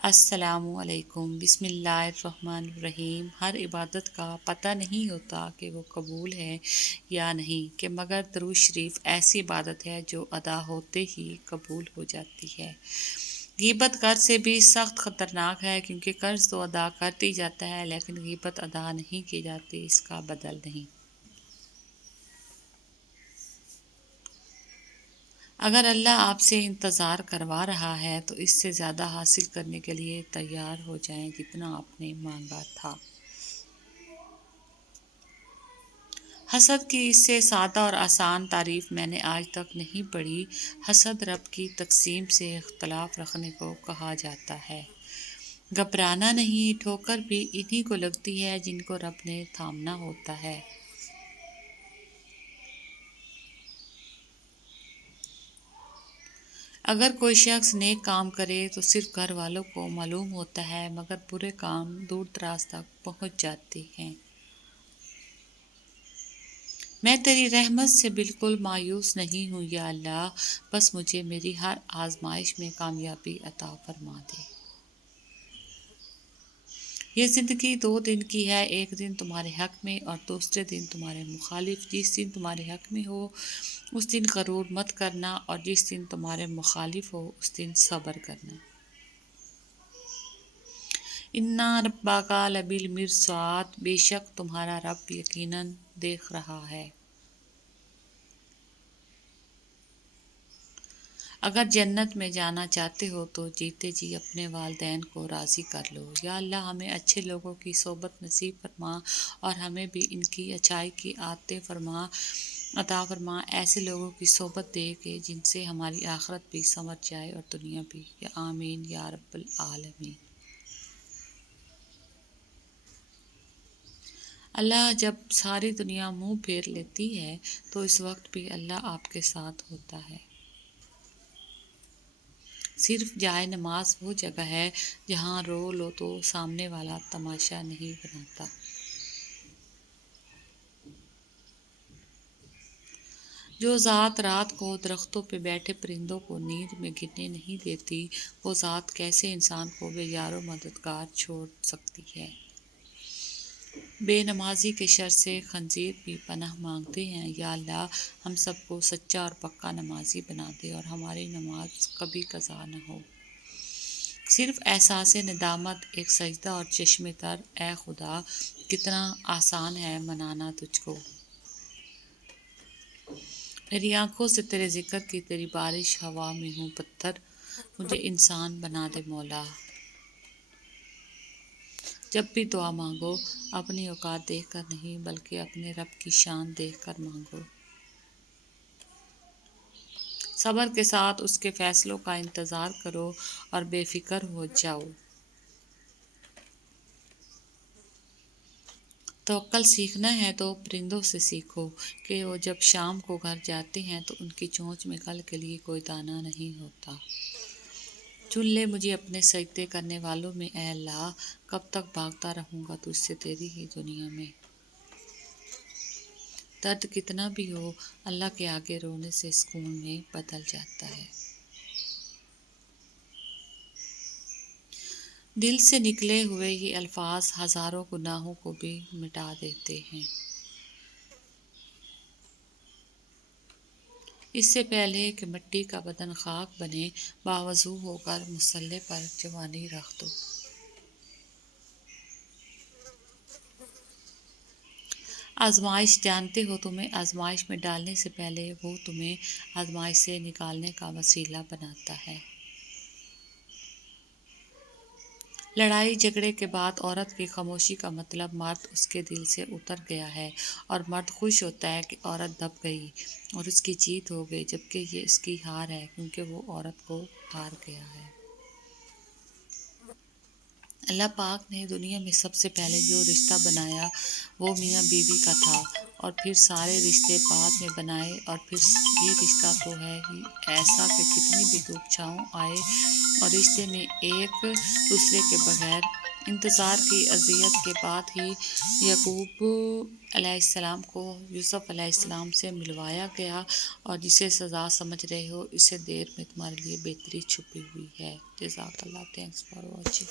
السلام علیکم، بسم اللہ الرحمن الرحیم۔ ہر عبادت کا پتہ نہیں ہوتا کہ وہ قبول ہے یا نہیں، کہ مگر درود شریف ایسی عبادت ہے جو ادا ہوتے ہی قبول ہو جاتی ہے۔ غیبت قرض سے بھی سخت خطرناک ہے، کیونکہ قرض تو ادا کر دی جاتا ہے لیکن غیبت ادا نہیں کی جاتی، اس کا بدل نہیں۔ اگر اللہ آپ سے انتظار کروا رہا ہے تو اس سے زیادہ حاصل کرنے کے لیے تیار ہو جائیں جتنا آپ نے مانگا تھا۔ حسد کی اس سے سادہ اور آسان تعریف میں نے آج تک نہیں پڑھی۔ حسد رب کی تقسیم سے اختلاف رکھنے کو کہا جاتا ہے۔ گھبرانا نہیں، ٹھوکر بھی انہی کو لگتی ہے جن کو رب نے تھامنا ہوتا ہے۔ اگر کوئی شخص نیک کام کرے تو صرف گھر والوں کو معلوم ہوتا ہے، مگر برے کام دور دراز تک پہنچ جاتے ہیں۔ میں تیری رحمت سے بالکل مایوس نہیں ہوں یا اللہ، بس مجھے میری ہر آزمائش میں کامیابی عطا فرما دے۔ یہ زندگی 2 دن کی ہے، ایک دن تمہارے حق میں اور دوسرے دن تمہارے مخالف۔ جس دن تمہارے حق میں ہو اس دن غرور مت کرنا، اور جس دن تمہارے مخالف ہو اس دن صبر کرنا۔ اِنَّ رَبَّکَ لَبِالْمِرْصَادِ، بے شک تمہارا رب یقیناً دیکھ رہا ہے۔ اگر جنت میں جانا چاہتے ہو تو جیتے جی اپنے والدین کو راضی کر لو۔ یا اللہ، ہمیں اچھے لوگوں کی صحبت نصیب فرما اور ہمیں بھی ان کی اچائی کی عادتیں عطا فرما۔ ایسے لوگوں کی صحبت دے کہ جن سے ہماری آخرت بھی سنور جائے اور دنیا بھی۔ یا آمین یا رب العالمین۔ اللہ، جب ساری دنیا منہ پھیر لیتی ہے تو اس وقت بھی اللہ آپ کے ساتھ ہوتا ہے۔ صرف جائے نماز وہ جگہ ہے جہاں رو لو تو سامنے والا تماشا نہیں بناتا۔ جو ذات رات کو درختوں پہ بیٹھے پرندوں کو نیند میں گرنے نہیں دیتی، وہ ذات کیسے انسان کو بے یار و مددگار چھوڑ سکتی ہے۔ بے نمازی کے شر سے خنزیر بھی پناہ مانگتے ہیں۔ یا اللہ، ہم سب کو سچا اور پکا نمازی بنا دے اور ہماری نماز کبھی قضا نہ ہو۔ صرف احساس ندامت، ایک سجدہ اور چشم تر، اے خدا کتنا آسان ہے منانا تجھ کو۔ میری آنکھوں سے تیرے ذکر کی تیری بارش ہوا میں ہوں پتھر، مجھے انسان بنا دے مولا۔ جب بھی دعا مانگو اپنی اوقات دیکھ کر نہیں بلکہ اپنے رب کی شان دیکھ کر مانگو۔ صبر کے ساتھ اس کے فیصلوں کا انتظار کرو اور بے فکر ہو جاؤ۔ توکل سیکھنا ہے تو پرندوں سے سیکھو کہ وہ جب شام کو گھر جاتے ہیں تو ان کی چونچ میں کل کے لیے کوئی دانہ نہیں ہوتا۔ چن لے مجھے اپنے سجدے کرنے والوں میں، اے اللہ، کب تک بھاگتا رہوں گا تجھ سے تیری ہی دنیا میں۔ درد کتنا بھی ہو اللہ کے آگے رونے سے سکون میں بدل جاتا ہے۔ دل سے نکلے ہوئے یہ الفاظ ہزاروں گناہوں کو بھی مٹا دیتے ہیں۔ اس سے پہلے کہ مٹی کا بدن خاک بنے، باوضو ہو کر مصلے پر جوانی رکھ دو۔ آزمائش جانتے ہو تمہیں آزمائش میں ڈالنے سے پہلے وہ تمہیں آزمائش سے نکالنے کا وسیلہ بناتا ہے۔ لڑائی جھگڑے کے بعد عورت کی خاموشی کا مطلب مرد اس کے دل سے اتر گیا ہے، اور مرد خوش ہوتا ہے کہ عورت دب گئی اور اس کی جیت ہو گئی، جبکہ یہ اس کی ہار ہے کیونکہ وہ عورت کو ہار گیا ہے۔ اللہ پاک نے دنیا میں سب سے پہلے جو رشتہ بنایا وہ میاں بیوی کا تھا، اور پھر سارے رشتے بعد میں بنائے، اور پھر یہ رشتہ تو ہے ہی ایسا کہ کتنی بھی دھوپ چھاؤں آئے اور رشتے میں ایک دوسرے کے بغیر انتظار کی اذیت کے بعد ہی یعقوب علیہ السلام کو یوسف علیہ السلام سے ملوایا گیا، اور جسے سزا سمجھ رہے ہو اسے دیر میں تمہارے لیے بہتری چھپی ہوئی ہے۔ جزاک اللہ، تھینکس فار واچنگ۔